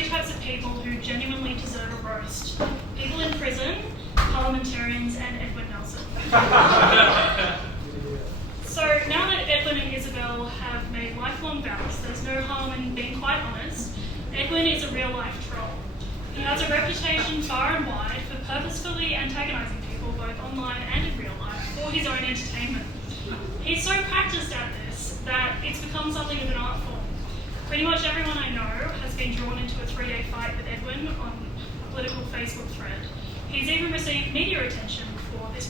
three types of people who genuinely deserve a roast. People in prison, parliamentarians, and Edwin Nelson. So now that Edwin and Isabel have made lifelong vows, there's no harm in being quite honest. Edwin is a real-life troll. He has a reputation far and wide for purposefully antagonising people, both online and in real life, for his own entertainment. He's so practised at this that it's become something of an art form. Pretty much everyone I know has been drawn into a 3-day fight with Edwin on a political Facebook thread. He's even received media attention for his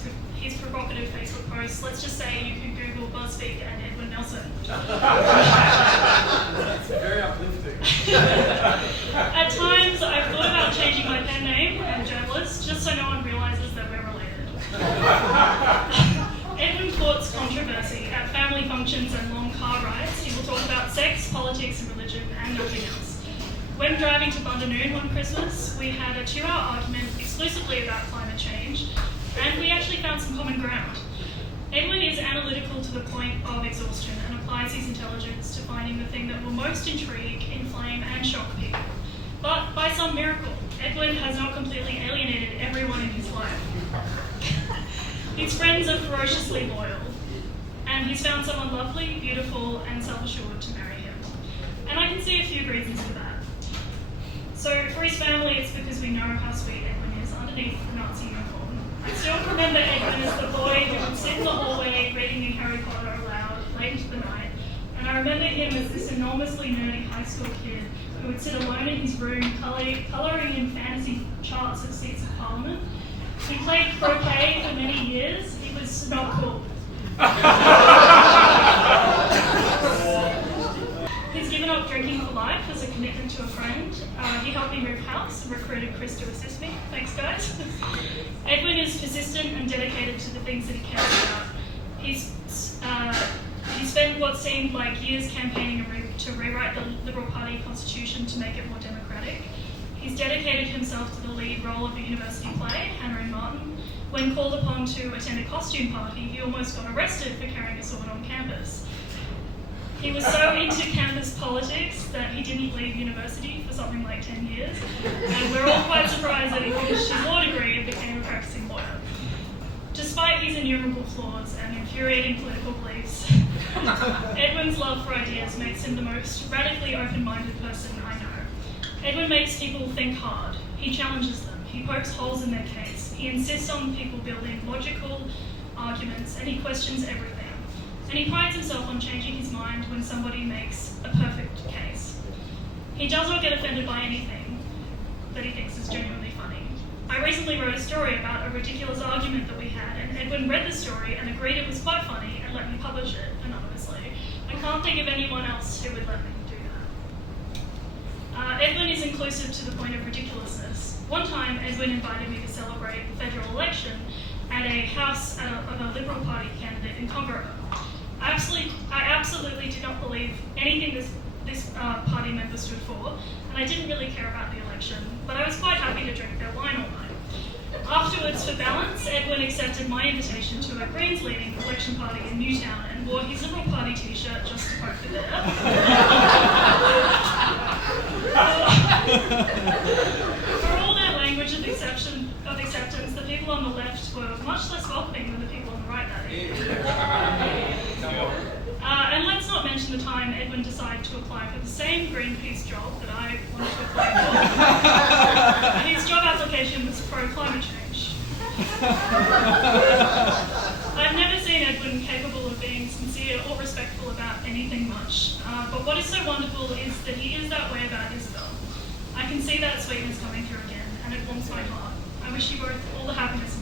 provocative Facebook posts. Let's just say you can Google BuzzFeed and Edwin Nelson. That's very uplifting. At times, I've thought about changing my pen name and journalist just so no one realises that we're related. Edwin courts controversy at family functions and long car rides. He will talk about sex, politics, and religion, and nothing else. When driving to Bundanoon one Christmas, we had a 2-hour argument exclusively about climate change, and we actually found some common ground. Edwin is analytical to the point of exhaustion and applies his intelligence to finding the thing that will most intrigue, inflame, and shock people. But by some miracle, Edwin has not completely alienated everyone in his life. His friends are ferociously loyal, and he's found someone lovely, beautiful, and self-assured to marry him. And I can see a few reasons for that. So for his family, it's because we know how sweet Edwin is underneath the Nazi uniform. I still remember Edwin as the boy who would sit in the hallway reading me Harry Potter aloud late into the night, and I remember him as this enormously nerdy high school kid who would sit alone in his room colouring in fantasy charts of seats of parliament. He played croquet for many years. He was not cool. He's given up drinking for life as a commitment to a friend. He helped me move house and recruited Chris to assist me. Thanks, guys. Edwin is persistent and dedicated to the things that he cares about. He spent what seemed like years campaigning to rewrite the Liberal Party constitution to make it more democratic. He's dedicated himself to the lead role of the university play, Hannah and Martin. When called upon to attend a costume party, he almost got arrested for carrying a sword on campus. He was so into campus politics that he didn't leave university for something like 10 years, and we're all quite surprised that he finished his law degree and became a practicing lawyer. Despite his innumerable flaws and infuriating political beliefs, Edwin's love for ideas makes him the most radically open-minded person I know. Edwin makes people think hard. He challenges them. He pokes holes in their case. He insists on people building logical arguments, and he questions everything. And he prides himself on changing his mind when somebody makes a perfect case. He does not get offended by anything that he thinks is genuinely funny. I recently wrote a story about a ridiculous argument that we had, and Edwin read the story and agreed it was quite funny and let me publish it anonymously. I can't think of anyone else who would let me do that. Edwin is inclusive to the point of ridiculousness. One time, Edwin invited me to celebrate the federal election at a house of a Liberal Party candidate in Congo. I absolutely did not believe anything this party member stood for, and I didn't really care about the election, but I was quite happy to drink their wine all night. Afterwards, for balance, Edwin accepted my invitation to a Greens leading election party in Newtown and wore his Liberal Party t-shirt just to poke the bear. For all their language of acceptance, the people on the left were much less welcoming than the people on the right that evening. And let's not mention the time Edwin decided to apply for the same Greenpeace job that I wanted to apply for. And his job application was pro-climate change. I've never seen Edwin capable of being sincere or respectful about anything much. But what is so wonderful is that he is that way about Isabel. I can see that sweetness coming through again, and it warms my heart. I wish you both all the happiness